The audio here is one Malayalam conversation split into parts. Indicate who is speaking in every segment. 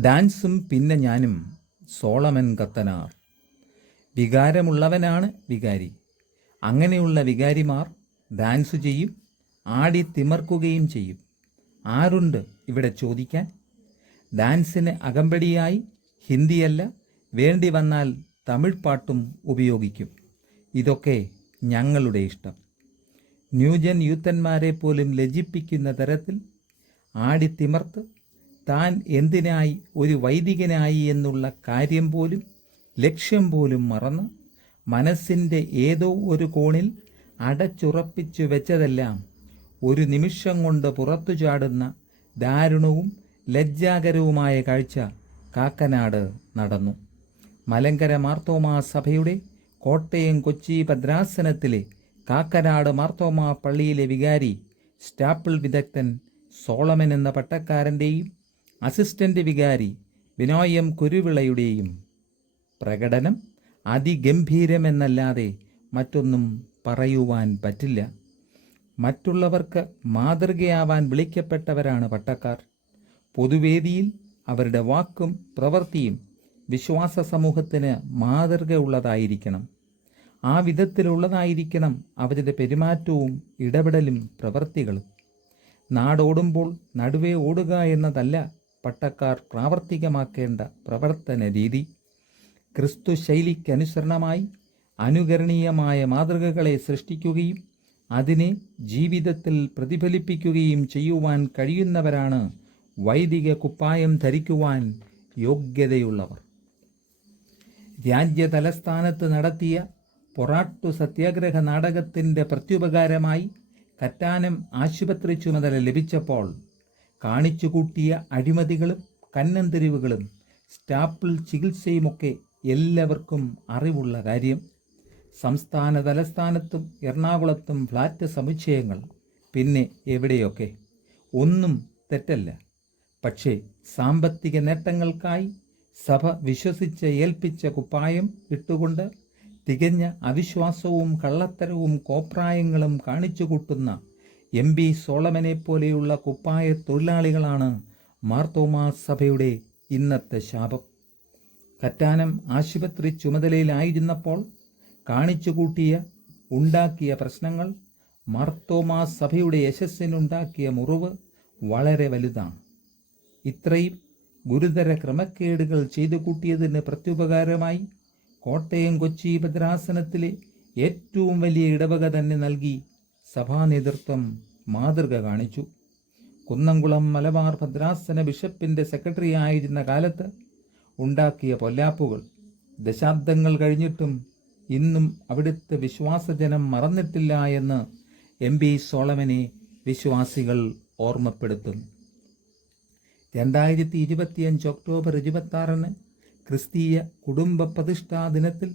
Speaker 1: ഡാൻസും പിന്നെ ഞാനും സോളമൻ കത്തനാർ. വികാരമുള്ളവനാണ് വികാരി. അങ്ങനെയുള്ള വികാരിമാർ ഡാൻസ് ചെയ്യും ആടി തിമർക്കുകയും ചെയ്യും. ആരുണ്ട് ഇവിടെ ചോദിക്കാൻ? ഡാൻസിന് അകമ്പടിയായി ഹിന്ദിയല്ല വേണ്ടി വന്നാൽ തമിഴ് പാട്ടും ഉപയോഗിക്കും. ഇതൊക്കെ ഞങ്ങളുടെ ഇഷ്ടം. ന്യൂജൻ യൂത്തന്മാരെ പോലും ലജ്ജിപ്പിക്കുന്ന തരത്തിൽ ആടിത്തിമർത്ത് താൻ എന്തിനായി ഒരു വൈദികനായി എന്നുള്ള കാര്യം പോലും ലക്ഷ്യം പോലും മറന്ന് മനസ്സിന്റെ ഏതോ ഒരു കോണിൽ അടച്ചുറപ്പിച്ചു വെച്ചതെല്ലാം ഒരു നിമിഷം കൊണ്ട് പുറത്തു ചാടുന്ന ദാരുണവും ലജ്ജാകരവുമായ കാഴ്ച കാക്കനാട് നടന്നു. മലങ്കര മാർത്തോമാ സഭയുടെ കോട്ടയം കൊച്ചി ഭദ്രാസനത്തിലെ കാക്കനാട് മാർത്തോമാ പള്ളിയിലെ വികാരി സ്റ്റാപ്പിൾ വിദഗ്ധൻ സോളമൻ എന്ന പട്ടക്കാരന്റെയും അസിസ്റ്റന്റ് വികാരി വിനോയം കുരുവിളയുടെയും പ്രകടനം അതിഗംഭീരമെന്നല്ലാതെ മറ്റൊന്നും പറയുവാൻ പറ്റില്ല. മറ്റുള്ളവർക്ക് മാതൃകയാവാൻ വിളിക്കപ്പെട്ടവരാണ് പട്ടക്കാർ. പൊതുവേദിയിൽ അവരുടെ വാക്കും പ്രവൃത്തിയും വിശ്വാസ സമൂഹത്തിന് മാതൃക ഉള്ളതായിരിക്കണം. ആ വിധത്തിലുള്ളതായിരിക്കണം അവരുടെ പെരുമാറ്റവും ഇടപെടലും പ്രവൃത്തികളും. നാടോടുമ്പോൾ നടുവേ ഓടുക എന്നതല്ല പട്ടക്കാർ പ്രാവർത്തികമാക്കേണ്ട പ്രവർത്തന രീതി ക്രിസ്തു ശൈലിക്കനുസരണമായി അനുകരണീയമായ മാതൃകകളെ സൃഷ്ടിക്കുകയും അതിനെ ജീവിതത്തിൽ പ്രതിഫലിപ്പിക്കുകയും ചെയ്യുവാൻ കഴിയുന്നവരാണ് വൈദിക കുപ്പായം ധരിക്കുവാൻ യോഗ്യതയുള്ളവർ. രാജ്യ തലസ്ഥാനത്ത് നടത്തിയ പൊറാട്ടു സത്യാഗ്രഹ നാടകത്തിന്റെ പ്രത്യുപകാരമായി കറ്റാനം ആശുപത്രി ചുമതല ലഭിച്ചപ്പോൾ കാണിച്ചുകൂട്ടിയ അഴിമതികളും കന്നന്തിരിവുകളും സ്റ്റാപ്പിൾ ചികിത്സയുമൊക്കെ എല്ലാവർക്കും അറിവുള്ള കാര്യം. സംസ്ഥാന തലസ്ഥാനത്തും എറണാകുളത്തും ഫ്ലാറ്റ് സമുച്ചയങ്ങൾ. പിന്നെ എവിടെയൊക്കെ? ഒന്നും തെറ്റല്ല. പക്ഷേ സാമ്പത്തിക നേട്ടങ്ങൾക്കായി സഭ വിശ്വസിച്ച് ഏൽപ്പിച്ച കുപ്പായം ഇട്ടുകൊണ്ട് തികഞ്ഞ അവിശ്വാസവും കള്ളത്തരവും കോപ്രായങ്ങളും കാണിച്ചു കൂട്ടുന്ന എം ബി സോളമനെ പോലെയുള്ള കുപ്പായ തൊഴിലാളികളാണ് മാർത്തോമാ സഭയുടെ ഇന്നത്തെ ശാപം. കറ്റാനം ആശുപത്രി ചുമതലയിലായിരുന്നപ്പോൾ കാണിച്ചുകൂട്ടിയ ഉണ്ടാക്കിയ പ്രശ്നങ്ങൾ മാർത്തോമാ സഭയുടെ യശസ്സിനുണ്ടാക്കിയ മുറിവ് വളരെ വലുതാണ്. ഇത്രയും ഗുരുതര ക്രമക്കേടുകൾ ചെയ്തു കൂട്ടിയതിന് പ്രത്യുപകാരമായി കോട്ടയം കൊച്ചി ഭദ്രാസനത്തിലെ ഏറ്റവും വലിയ ഇടവക തന്നെ നൽകി സഭാ നേതൃത്വം മാതൃക കാണിച്ചു. കുന്നംകുളം മലബാർ ഭദ്രാസന ബിഷപ്പിന്റെ സെക്രട്ടറി ആയിരുന്ന കാലത്ത് ഉണ്ടാക്കിയ പൊല്ലാപ്പുകൾ ദശാബ്ദങ്ങൾ കഴിഞ്ഞിട്ടും ഇന്നും അവിടുത്തെ വിശ്വാസജനം മറന്നിട്ടില്ല എന്ന് എം പി സോളമനെ വിശ്വാസികൾ ഓർമ്മപ്പെടുത്തുന്നു. രണ്ടായിരത്തി ഇരുപത്തിയഞ്ച് ഒക്ടോബർ ഇരുപത്തി ക്രിസ്തീയ കുടുംബ പ്രതിഷ്ഠാ ദിനത്തിൽ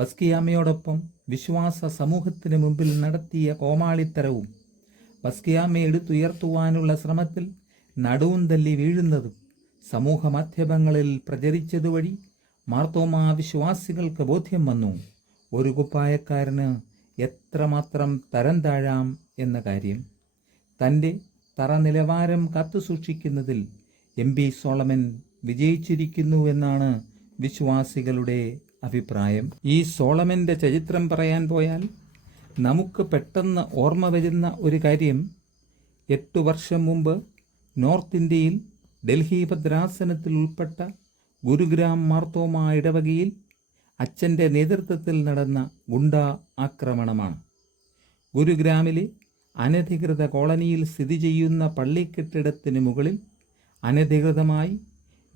Speaker 1: ബസ്കിയാമയോടൊപ്പം വിശ്വാസ സമൂഹത്തിന് മുമ്പിൽ നടത്തിയ കോമാളിത്തരവും ബസ്കിയാമയെ എടുത്തുയർത്തുവാനുള്ള ശ്രമത്തിൽ നടുവും തല്ലി വീഴുന്നതും സമൂഹ മാധ്യമങ്ങളിൽ പ്രചരിച്ചതുവഴി മാർത്തോമാ വിശ്വാസികൾക്ക് ബോധ്യം വന്നു. ഒരു കുപ്പായക്കാരന് എത്രമാത്രം തരം താഴാം എന്ന കാര്യം. തന്റെ തറ നിലവാരം കാത്തുസൂക്ഷിക്കുന്നതിൽ എം പി സോളമൻ വിജയിച്ചിരിക്കുന്നുവെന്നാണ് വിശ്വാസികളുടെ അഭിപ്രായം. ഈ സോളമന്റെ ചരിത്രം പറയാൻ പോയാൽ നമുക്ക് പെട്ടെന്ന് ഓർമ്മ വരുന്ന ഒരു കാര്യം. എട്ട് വർഷം മുമ്പ് നോർത്ത് ഇന്ത്യയിൽ ഡൽഹി ഭദ്രാസനത്തിൽ ഉൾപ്പെട്ട ഗുരുഗ്രാം മാർത്തോമ ഇടവകയിൽ അച്ഛന്റെ നേതൃത്വത്തിൽ നടന്ന ഗുണ്ട ആക്രമണമാണ്. ഗുരുഗ്രാമിലെ അനധികൃത കോളനിയിൽ സ്ഥിതി ചെയ്യുന്ന പള്ളിക്കെട്ടിടത്തിന് മുകളിൽ അനധികൃതമായി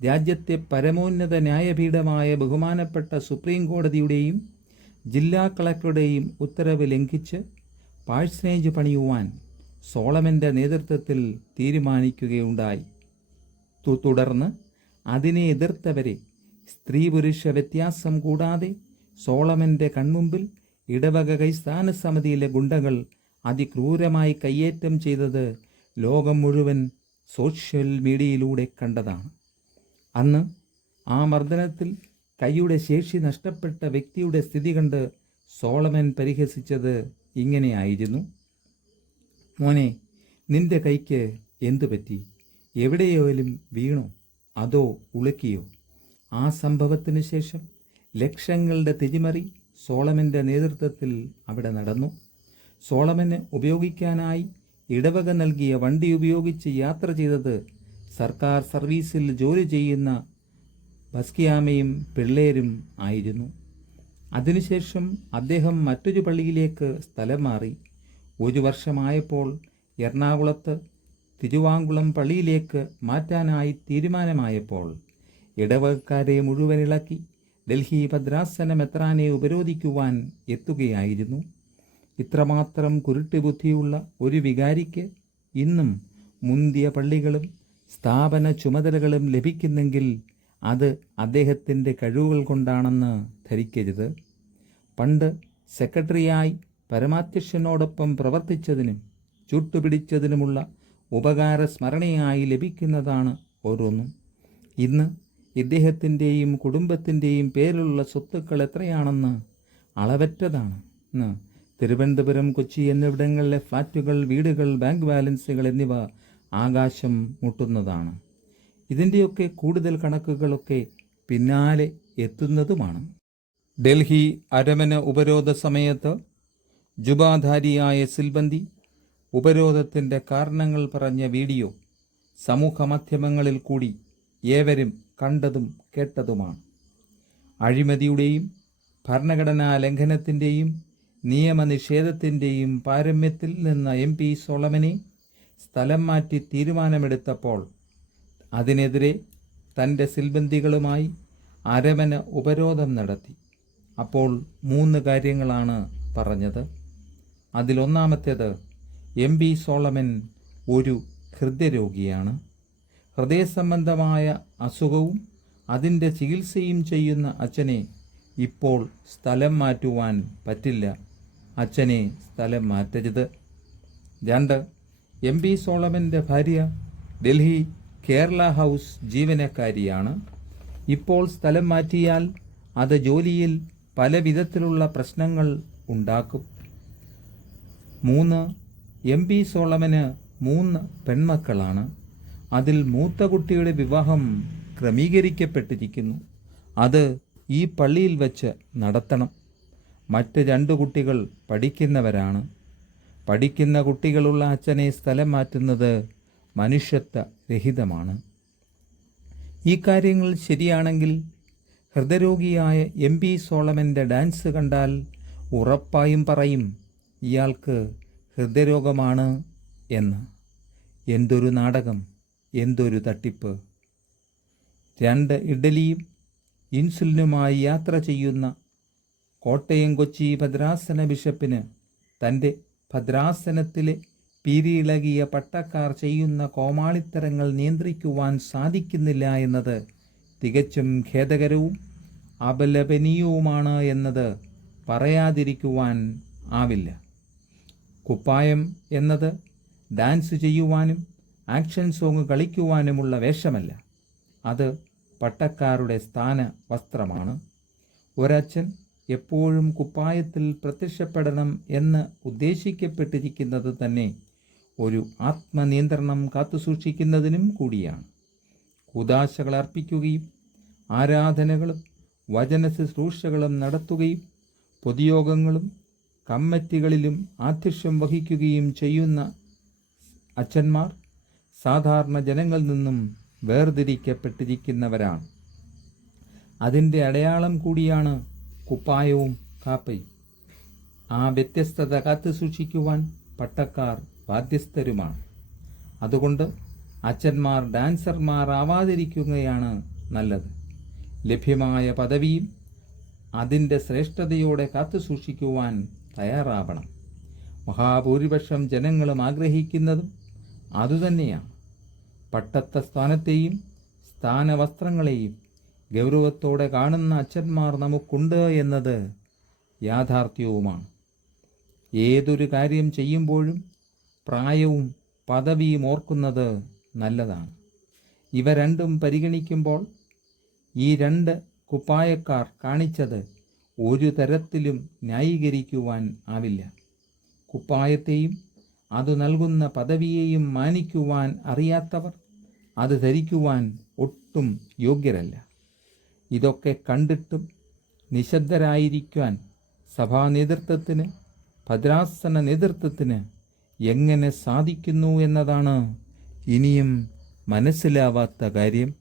Speaker 1: രാജ്യത്തെ പരമോന്നത ന്യായപീഠമായ ബഹുമാനപ്പെട്ട സുപ്രീം കോടതിയുടെയും ജില്ലാ കളക്ടറുടെയും ഉത്തരവ് ലംഘിച്ച് പാഴ്സനേജ് പണിയുവാൻ സോളമന്റെ നേതൃത്വത്തിൽ തീരുമാനിക്കുകയുണ്ടായി. തുടർന്ന് അതിനെ എതിർത്തവരെ സ്ത്രീ പുരുഷ വ്യത്യാസം കൂടാതെ സോളമന്റെ കൺമുമ്പിൽ ഇടവക കൈസ്ഥാന സമിതിയിലെ ഗുണ്ടകൾ അതിക്രൂരമായി കയ്യേറ്റം ചെയ്തത് ലോകം മുഴുവൻ സോഷ്യൽ മീഡിയയിലൂടെ കണ്ടതാണ്. അന്ന് ആ മർദ്ദനത്തിൽ കൈയുടെ ശേഷി നഷ്ടപ്പെട്ട വ്യക്തിയുടെ സ്ഥിതി കണ്ട് സോളമൻ പരിഹസിച്ചത് ഇങ്ങനെയായിരുന്നു. മോനെ നിന്റെ കൈക്ക് എന്തു പറ്റി? എവിടെയോലും വീണോ? അതോ ഉളുക്കിയോ? ആ സംഭവത്തിന് ശേഷം ലക്ഷങ്ങളുടെ തിരിമറി സോളമന്റെ നേതൃത്വത്തിൽ അവിടെ നടന്നു. സോളമന് ഉപയോഗിക്കാനായി ഇടവക നൽകിയ വണ്ടി ഉപയോഗിച്ച് യാത്ര ചെയ്തത് സർക്കാർ സർവീസിൽ ജോലി ചെയ്യുന്ന ബസ്കിയാമയും പിള്ളേരും ആയിരുന്നു. അതിനുശേഷം അദ്ദേഹം മറ്റൊരു പള്ളിയിലേക്ക് സ്ഥലം മാറി. ഒരു വർഷമായപ്പോൾ എറണാകുളത്ത് തിരുവാങ്കുളം പള്ളിയിലേക്ക് മാറ്റാനായി തീരുമാനമായപ്പോൾ ഇടവകക്കാരെ മുഴുവൻ ഇളക്കി ഡൽഹി ഭദ്രാസന മെത്രാനെ ഉപരോധിക്കുവാൻ എത്തുകയായിരുന്നു. ഇത്രമാത്രം കുരുട്ടുബുദ്ധിയുള്ള ഒരു വികാരിക്ക് ഇന്നും മുന്തിയ പള്ളികളും സ്ഥാപന ചുമതലകളും ലഭിക്കുന്നെങ്കിൽ അത് അദ്ദേഹത്തിന്റെ കഴിവുകൾ കൊണ്ടാണെന്ന് ധരിക്കരുത്. പണ്ട് സെക്രട്ടറിയായി പരമാധ്യക്ഷനോടൊപ്പം പ്രവർത്തിച്ചതിനും ചുട്ടുപിടിച്ചതിനുമുള്ള ഉപകാര സ്മരണയായി ലഭിക്കുന്നതാണ് ഓരോന്നും. ഇന്ന് ഇദ്ദേഹത്തിന്റെയും കുടുംബത്തിന്റെയും പേരിലുള്ള സ്വത്തുക്കൾ എത്രയാണെന്ന് അളവറ്റതാണ്. തിരുവനന്തപുരം കൊച്ചി എന്നിവിടങ്ങളിലെ ഫ്ലാറ്റുകൾ വീടുകൾ ബാങ്ക് ബാലൻസുകൾ എന്നിവ ആകാശം മുട്ടുന്നതാണ്. ഇതിന്റെയൊക്കെ കൂടുതൽ കണക്കുകളൊക്കെ പിന്നാലെ എത്തുന്നതുമാണ്. ഡൽഹി അരമന ഉപരോധ സമയത്ത് ജുബാധാരിയായ സിൽബന്തി ഉപരോധത്തിന്റെ കാരണങ്ങൾ പറഞ്ഞ വീഡിയോ സമൂഹ മാധ്യമങ്ങളിൽ കൂടി ഏവരും കണ്ടതും കേട്ടതുമാണ്. അഴിമതിയുടെയും ഭരണഘടനാ ലംഘനത്തിന്റെയും നിയമനിഷേധത്തിന്റെയും പാരമ്യത്തിൽ നിന്ന എം പി സോളമനെ സ്ഥലം മാറ്റി തീരുമാനമെടുത്തപ്പോൾ അതിനെതിരെ തന്റെ സിൽബന്തികളുമായി അരമന ഉപരോധം നടത്തി. അപ്പോൾ മൂന്ന് കാര്യങ്ങളാണ് പറഞ്ഞത്. അതിലൊന്നാമത്തേത് എം ബി സോളമൻ ഒരു ഹൃദയരോഗിയാണ്. ഹൃദയസംബന്ധമായ അസുഖവും അതിന്റെ ചികിത്സയും ചെയ്യുന്ന അച്ഛനെ ഇപ്പോൾ സ്ഥലം മാറ്റുവാൻ പറ്റില്ല. അച്ഛനെ സ്ഥലം മാറ്റരുത്. രണ്ട് എം പി സോളമന്റെ ഭാര്യ ഡൽഹി കേരള ഹൗസ് ജീവനക്കാരിയാണ്. ഇപ്പോൾ സ്ഥലം മാറ്റിയാൽ അത് ജോലിയിൽ പല വിധത്തിലുള്ള പ്രശ്നങ്ങൾ ഉണ്ടാക്കും. മൂന്ന് എം പി സോളമന് മൂന്ന് പെൺമക്കളാണ്. അതിൽ മൂത്ത കുട്ടിയുടെ വിവാഹം ക്രമീകരിക്കപ്പെട്ടിരിക്കുന്നു. അത് ഈ പള്ളിയിൽ വച്ച് നടത്തണം. മറ്റ് രണ്ട് കുട്ടികൾ പഠിക്കുന്നവരാണ്. പഠിക്കുന്ന കുട്ടികളുള്ള അച്ഛനെ സ്ഥലം മാറ്റുന്നത് മനുഷ്യത്വ രഹിതമാണ്. ഈ കാര്യങ്ങൾ ശരിയാണെങ്കിൽ ഹൃദയരോഗിയായ എം പി സോളമന്റെ ഡാൻസ് കണ്ടാൽ ഉറപ്പായും പറയും ഇയാൾക്ക് ഹൃദയരോഗമാണ് എന്ന്. എന്തൊരു നാടകം എന്തൊരു തട്ടിപ്പ്. രണ്ട് ഇഡലിയും ഇൻസുലിനുമായി യാത്ര ചെയ്യുന്ന കോട്ടയം കൊച്ചി ഭദ്രാസന ബിഷപ്പിന് തന്റെ ഭദ്രാസനത്തിലെ പീരിയിളകിയ പട്ടക്കാർ ചെയ്യുന്ന കോമാളിത്തരങ്ങൾ നിയന്ത്രിക്കുവാൻ സാധിക്കുന്നില്ല എന്നത് തികച്ചും ഖേദകരവും അപലപനീയവുമാണ് എന്നത് പറയാതിരിക്കുവാൻ ആവില്ല. കുപ്പായം എന്നത് ഡാൻസ് ചെയ്യുവാനും ആക്ഷൻ സോങ് കളിക്കുവാനുമുള്ള വേഷമല്ല. അത് പട്ടക്കാരുടെ സ്ഥാന വസ്ത്രമാണ് ഒരച്ഛൻ എപ്പോഴും കുപ്പായത്തിൽ പ്രത്യക്ഷപ്പെടണം എന്ന് ഉദ്ദേശിക്കപ്പെട്ടിരിക്കുന്നത് തന്നെ ഒരു ആത്മനിയന്ത്രണം കാത്തുസൂക്ഷിക്കുന്നതിനും കൂടിയാണ്. കുദാശകൾ അർപ്പിക്കുകയും ആരാധനകളും വചന ശുശ്രൂഷകളും നടത്തുകയും പൊതുയോഗങ്ങളും കമ്മറ്റികളിലും ആധ്യക്ഷം വഹിക്കുകയും ചെയ്യുന്ന അച്ഛന്മാർ സാധാരണ ജനങ്ങളിൽ നിന്നും വേർതിരിക്കപ്പെട്ടിരിക്കുന്നവരാണ്. അതിന്റെ അടയാളം കൂടിയാണ് കുപ്പായവും കാപ്പയും. ആ വ്യത്യസ്തത കാത്തു സൂക്ഷിക്കുവാൻ പട്ടക്കാർ ബാധ്യസ്ഥരുമാണ്. അതുകൊണ്ട് അച്ഛന്മാർ ഡാൻസർമാർ ആവാതിരിക്കുകയാണ് നല്ലത്. ലഭ്യമായ പദവിയും അതിന്റെ ശ്രേഷ്ഠതയോടെ കാത്തു സൂക്ഷിക്കുവാൻ തയ്യാറാവണം. മഹാഭൂരിപക്ഷം ജനങ്ങളും ആഗ്രഹിക്കുന്നതും അതുതന്നെയാണ്. പട്ടത്ത സ്ഥാനത്തെയും സ്ഥാനവസ്ത്രങ്ങളെയും ഗൗരവത്തോടെ കാണുന്ന അച്ഛന്മാർ നമുക്കുണ്ട് എന്നത് യാഥാർത്ഥ്യവുമാണ്. ഏതൊരു കാര്യം ചെയ്യുമ്പോഴും പ്രായവും പദവിയും ഓർക്കുന്നത് നല്ലതാണ്. ഇവ രണ്ടും പരിഗണിക്കുമ്പോൾ ഈ രണ്ട് കുപ്പായക്കാർ കാണിച്ചത് ഒരു തരത്തിലും ന്യായീകരിക്കുവാൻ ആവില്ല. കുപ്പായത്തെയും അത് നൽകുന്ന പദവിയെയും മാനിക്കുവാൻ അറിയാത്തവർ അത് ധരിക്കുവാൻ ഒട്ടും യോഗ്യരല്ല. ഇതൊക്കെ കണ്ടിട്ടും നിശബ്ദരായിരിക്കാൻ സഭാ നേതൃത്വത്തിന് ഭദ്രാസന നേതൃത്വത്തിന് എങ്ങനെ സാധിക്കുന്നു എന്നതാണ് ഇനിയും മനസ്സിലാവാത്ത കാര്യം.